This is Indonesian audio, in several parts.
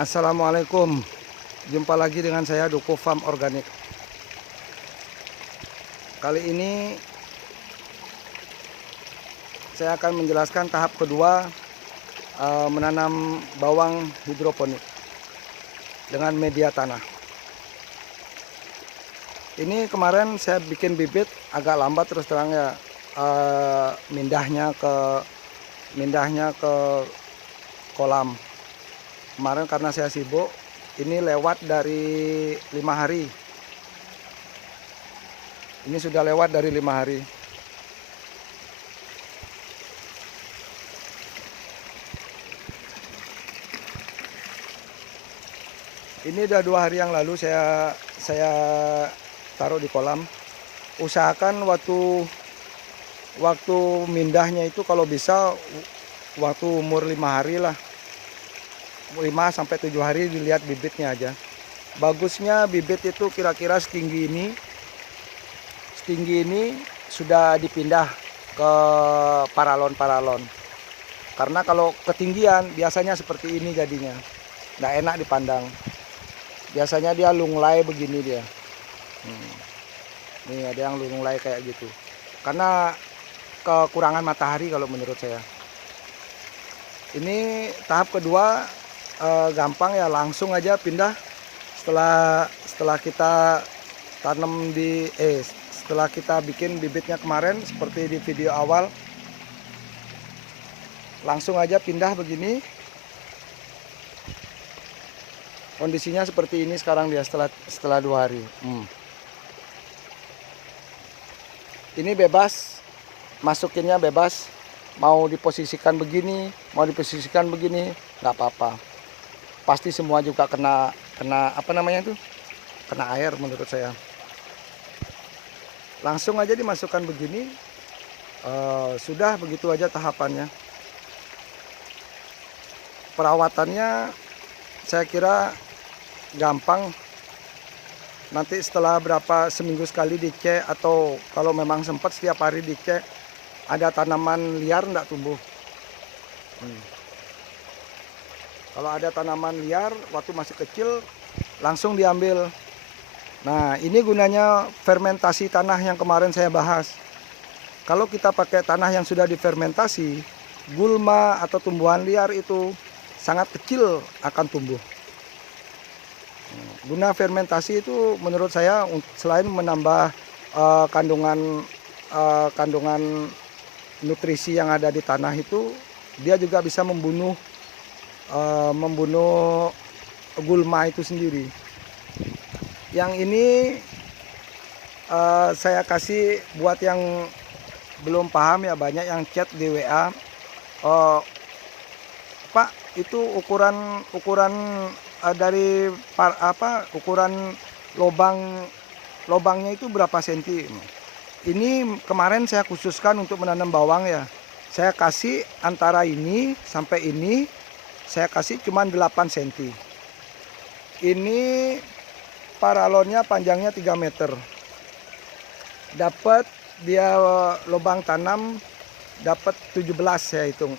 Assalamualaikum, jumpa lagi dengan saya Duku Farm Organik. Kali ini saya akan menjelaskan tahap kedua menanam bawang hidroponik dengan media tanah. Ini kemarin saya bikin bibit agak lambat terus terang ya, mindahnya ke kolam. Kemarin karena saya sibuk, ini lewat dari 5 hari. Ini sudah lewat dari 5 hari. Ini udah 2 hari yang lalu saya taruh di kolam. Usahakan waktu mindahnya itu kalau bisa waktu umur 5 hari lah. 5-7 hari dilihat bibitnya aja. Bagusnya bibit itu kira-kira setinggi ini sudah dipindah ke paralon. Karena kalau ketinggian biasanya seperti ini jadinya, nggak enak dipandang. Biasanya dia lunglai begini dia. Nih ada yang lunglai kayak gitu. Karena kekurangan matahari kalau menurut saya. Ini tahap kedua. Gampang ya, langsung aja pindah setelah kita tanam setelah kita bikin bibitnya kemarin seperti di video awal, langsung aja pindah begini. Kondisinya seperti ini sekarang dia setelah 2 hari. Ini bebas, masukinnya bebas, mau diposisikan begini, mau diposisikan begini, nggak apa-apa. Pasti semua juga kena apa namanya itu, kena air menurut saya. Langsung aja dimasukkan begini, sudah begitu aja tahapannya. Perawatannya saya kira gampang. Nanti setelah seminggu sekali dicek, atau kalau memang sempat setiap hari dicek ada tanaman liar enggak tumbuh. Kalau ada tanaman liar waktu masih kecil langsung diambil. Nah, ini gunanya fermentasi tanah yang kemarin saya bahas. Kalau kita pakai tanah yang sudah difermentasi, gulma atau tumbuhan liar itu sangat kecil akan tumbuh. Guna fermentasi itu menurut saya selain menambah kandungan nutrisi yang ada di tanah itu, dia juga bisa membunuh gulma itu sendiri. Yang ini saya kasih buat yang belum paham ya, banyak yang chat di WA, Pak itu ukuran dari ukuran lobangnya itu berapa senti. Ini kemarin saya khususkan untuk menanam bawang ya, saya kasih antara ini sampai ini, saya kasih cuma 8 cm. Ini paralonnya panjangnya 3 meter. Dapat dia lubang tanam dapat 17, saya hitung.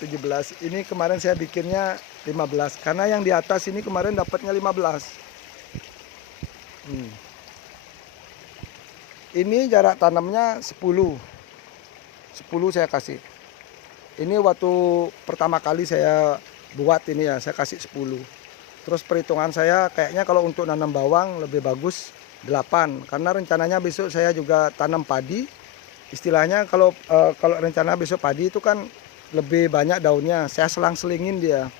17. Ini kemarin saya bikinnya 15 karena yang di atas ini kemarin dapatnya 15. Ini jarak tanamnya 10 saya kasih. Ini waktu pertama kali saya buat ini ya, saya kasih 10. Terus perhitungan saya kayaknya kalau untuk nanam bawang lebih bagus 8. Karena rencananya besok saya juga tanam padi. Istilahnya kalau rencana besok padi itu kan lebih banyak daunnya. Saya selang-selingin dia.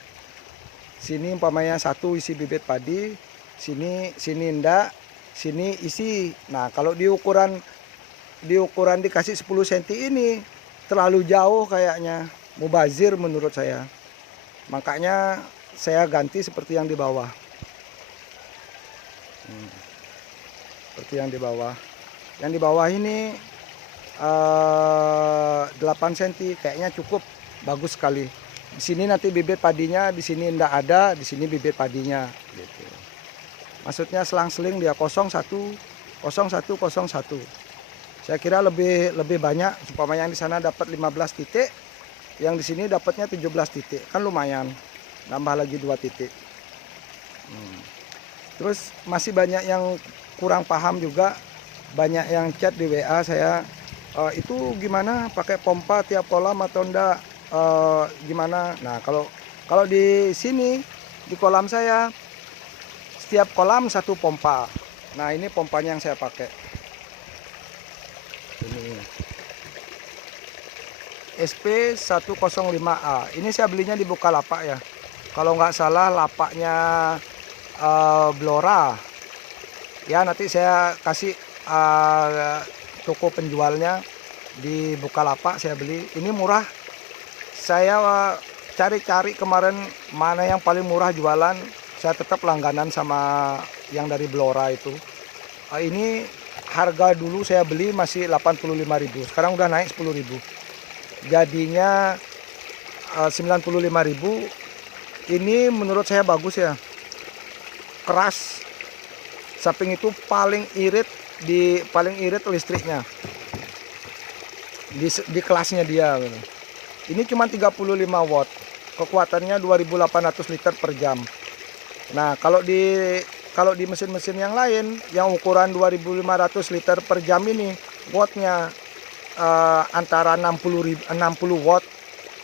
Sini umpamanya satu isi bibit padi, sini enggak, sini isi. Nah, kalau di ukuran dikasih 10 cm ini terlalu jauh kayaknya, mubazir menurut saya. Makanya saya ganti seperti yang di bawah. Seperti yang di bawah. Yang di bawah ini 8 cm kayaknya cukup, bagus sekali. Di sini nanti bibit padinya, di sini enggak ada, di sini bibit padinya gitu. Maksudnya selang-seling dia 01 01 01. Saya kira lebih banyak, supaya yang di sana dapat 15 titik, yang di sini dapatnya 17 titik, kan lumayan. nambah lagi 2 titik. Terus masih banyak yang kurang paham juga, banyak yang chat di WA saya, itu gimana pakai pompa tiap kolam atau enggak, gimana. Nah, kalau di sini di kolam saya setiap kolam satu pompa. Nah, ini pompanya yang saya pakai. Ini SP 105A. Ini saya belinya di Bukalapak ya. Kalau nggak salah lapaknya Blora. Ya, nanti saya kasih toko penjualnya di Bukalapak saya beli. Ini murah. Saya cari-cari kemarin mana yang paling murah jualan. Saya tetap langganan sama yang dari Blora itu. Ini harga dulu saya beli masih 85.000. Sekarang udah naik 10.000. Jadinya 95.000. Ini menurut saya bagus ya. Keras. Samping itu paling irit listriknya. Di kelasnya dia. Ini cuma 35 watt. Kekuatannya 2.800 liter per jam. Nah, kalau di mesin-mesin yang lain yang ukuran 2.500 liter per jam ini wattnya antara 60 watt,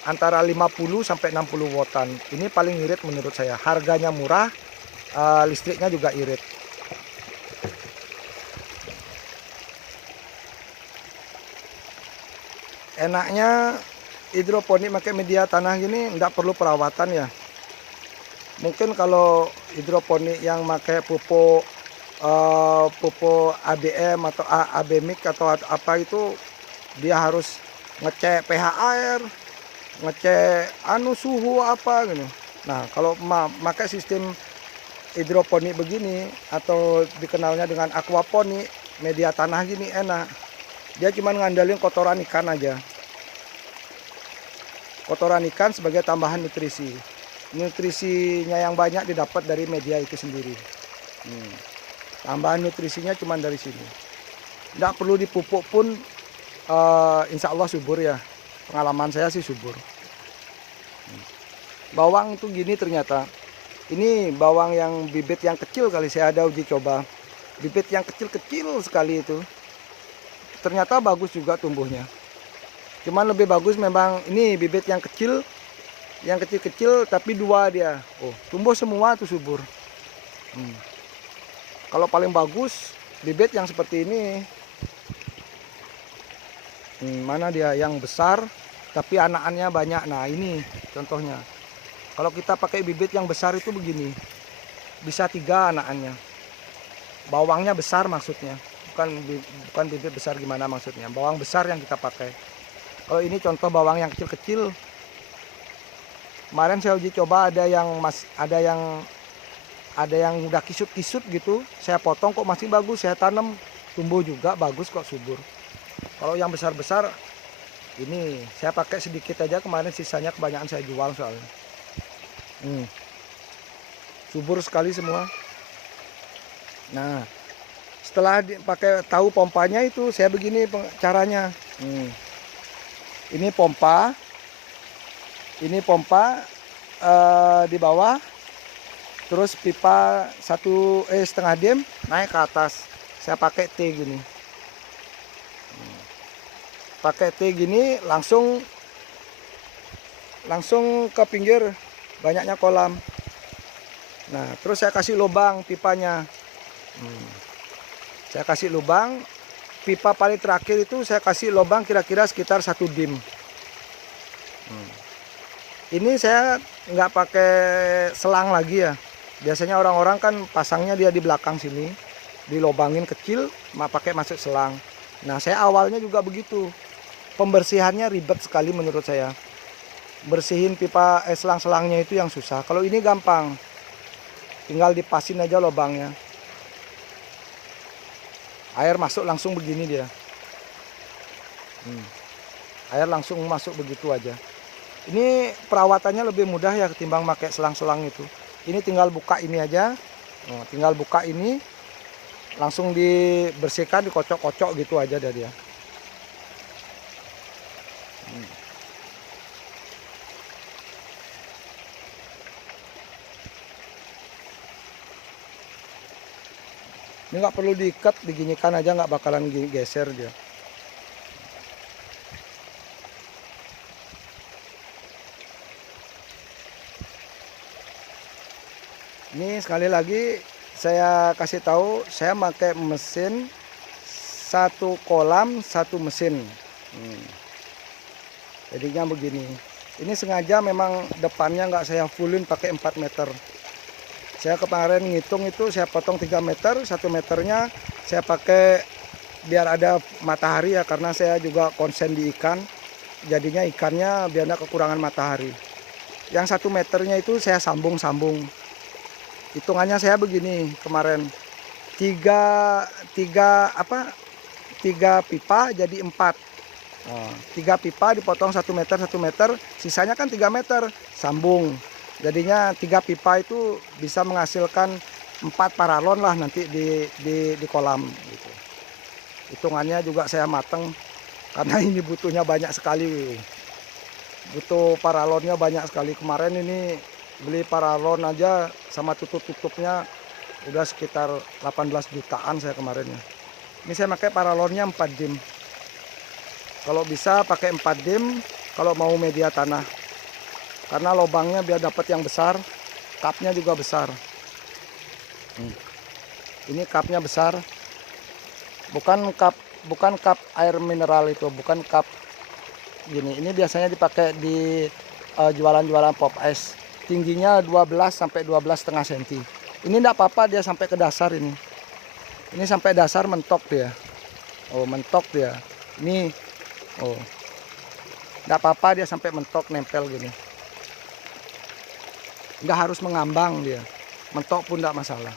antara 50 sampai 60 wattan. Ini paling irit menurut saya. Harganya murah, listriknya juga irit. Enaknya hidroponik pakai media tanah gini nggak perlu perawatan ya. Mungkin kalau hidroponik yang pakai pupuk ABM atau ABMIC atau apa itu, dia harus ngecek pH air, ngecek suhu apa gitu. Nah, kalau pakai sistem hidroponik begini atau dikenalnya dengan aquaponik, media tanah gini enak. Dia cuma ngandelin kotoran ikan aja. Kotoran ikan sebagai tambahan nutrisi. Nutrisinya yang banyak didapat dari media itu sendiri. Tambahan nutrisinya cuma dari sini. Tidak perlu dipupuk pun, insya Allah subur ya. Pengalaman saya sih subur. Bawang itu gini ternyata. Ini bawang yang bibit yang kecil kali, saya ada uji coba. Bibit yang kecil-kecil sekali itu. Ternyata bagus juga tumbuhnya. Cuman lebih bagus memang ini bibit yang kecil. Yang kecil-kecil tapi 2 dia. Oh, tumbuh semua tuh subur. Kalau paling bagus bibit yang seperti ini. Mana dia yang besar tapi anak-anaknya banyak. Nah, ini contohnya. Kalau kita pakai bibit yang besar itu begini. Bisa 3 anak-anaknya. Bawangnya besar maksudnya. Bukan bibit besar gimana maksudnya. Bawang besar yang kita pakai. Kalau ini contoh bawang yang kecil-kecil. Kemarin saya uji coba ada yang udah kisut-kisut gitu. Saya potong kok masih bagus, saya tanam tumbuh juga bagus kok, subur. Kalau yang besar-besar ini saya pakai sedikit aja kemarin, sisanya kebanyakan saya jual soalnya. Subur sekali semua. Nah, setelah pakai tahu pompanya itu saya begini caranya. Ini pompa. Ini pompa di bawah, terus pipa 1,5 dim naik ke atas. Saya pakai T gini. Pakai T gini langsung ke pinggir banyaknya kolam. Nah, terus saya kasih lubang pipanya. Saya kasih lubang. Pipa paling terakhir itu saya kasih lubang kira-kira sekitar 1 dim. Ini saya nggak pakai selang lagi ya. Biasanya orang-orang kan pasangnya dia di belakang sini, dilobangin kecil, pakai masuk selang. Nah, saya awalnya juga begitu. Pembersihannya ribet sekali menurut saya. Bersihin pipa selang-selangnya itu yang susah. Kalau ini gampang, tinggal dipasin aja lubangnya. Air masuk langsung begini dia. Air langsung masuk begitu aja. Ini perawatannya lebih mudah ya ketimbang pakai selang-selang itu. Ini tinggal buka ini aja. Tinggal buka ini, langsung dibersihkan, dikocok-kocok gitu aja dari dia. Ini nggak perlu diikat, diginikan aja nggak bakalan geser dia. Ini sekali lagi saya kasih tahu, saya pakai mesin satu kolam satu mesin. Jadinya begini. Ini sengaja memang depannya nggak saya fullin pakai 4 meter. Saya kemarin ngitung itu saya potong 3 meter, 1 meternya saya pakai biar ada matahari ya, karena saya juga konsen di ikan. Jadinya ikannya biar nggak kekurangan matahari. Yang 1 meternya itu saya sambung-sambung. Hitungannya saya begini kemarin, tiga pipa jadi 4. 3 pipa dipotong 1 meter, sisanya kan 3 meter sambung. Jadinya 3 pipa itu bisa menghasilkan 4 paralon lah nanti di kolam gitu. Hitungannya juga saya mateng karena ini butuhnya banyak sekali. Butuh paralonnya banyak sekali. Kemarin ini beli paralon aja sama tutup-tutupnya udah sekitar 18 jutaan saya kemarin ya. Ini saya pakai paralonnya 4 dim. Kalau bisa pakai 4 dim kalau mau media tanah. Karena lubangnya biar dapat yang besar, cupnya juga besar. Ini cupnya besar. Bukan cup air mineral itu, bukan cup gini. Ini biasanya dipakai di jualan-jualan pop ice. Tingginya 12 sampai 12,5 cm. Ini enggak apa-apa dia sampai ke dasar ini. Ini sampai dasar mentok dia. Oh, mentok dia. Ini oh. Enggak apa-apa dia sampai mentok nempel gini. Enggak harus mengambang dia. Mentok pun enggak masalah.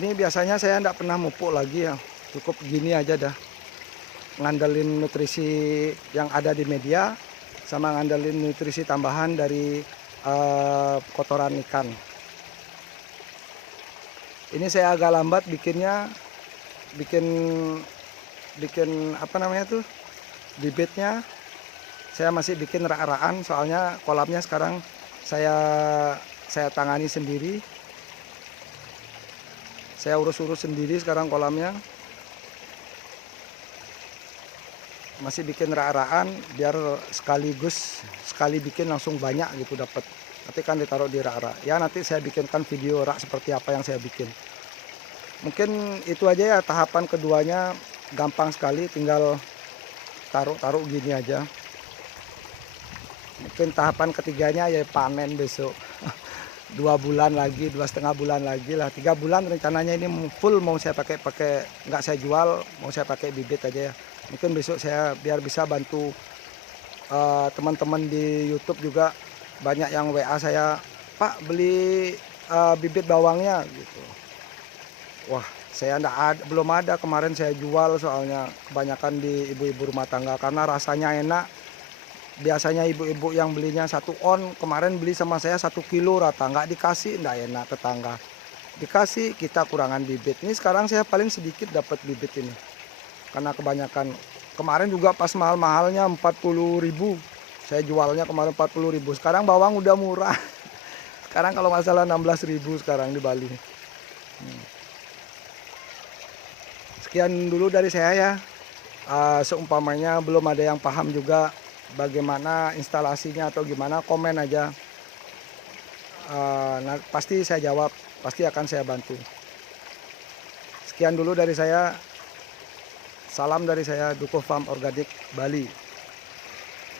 Ini biasanya saya enggak pernah mupuk lagi ya. Cukup gini aja dah. Ngandelin nutrisi yang ada di media sama ngandelin nutrisi tambahan dari kotoran ikan. Ini saya agak lambat bikinnya, bikin apa namanya tuh, bibitnya. Saya masih bikin rak-rakan soalnya kolamnya sekarang saya tangani sendiri. Saya urus-urus sendiri sekarang kolamnya. Masih bikin rak-rakan biar sekali bikin langsung banyak gitu dapat. Nanti kan ditaruh di rak-rak. Ya nanti saya bikinkan video rak seperti apa yang saya bikin. Mungkin itu aja ya, tahapan keduanya gampang sekali, tinggal taruh gini aja. Mungkin tahapan ketiganya ya panen besok. 2 bulan lagi, 2,5 bulan lagi lah, 3 bulan rencananya ini full mau saya pakai nggak saya jual, mau saya pakai bibit aja ya. Mungkin besok saya biar bisa bantu teman-teman di YouTube juga, banyak yang WA saya, Pak beli bibit bawangnya gitu. Wah saya belum ada, kemarin saya jual soalnya kebanyakan di ibu-ibu rumah tangga karena rasanya enak. Biasanya ibu-ibu yang belinya 1 on, kemarin beli sama saya 1 kilo rata, nggak dikasih, nggak enak tetangga. Dikasih kita kurangan bibit. Ini sekarang saya paling sedikit dapat bibit ini. Karena kebanyakan. Kemarin juga pas mahal-mahalnya 40.000. Saya jualnya kemarin 40.000. Sekarang bawang udah murah. Sekarang kalau nggak salah 16.000 sekarang di Bali. Sekian dulu dari saya ya. Seumpamanya belum ada yang paham juga bagaimana instalasinya atau gimana, komen aja. Nah, pasti saya jawab, pasti akan saya bantu. Sekian dulu dari saya. Salam dari saya, Duko Farm Organik Bali.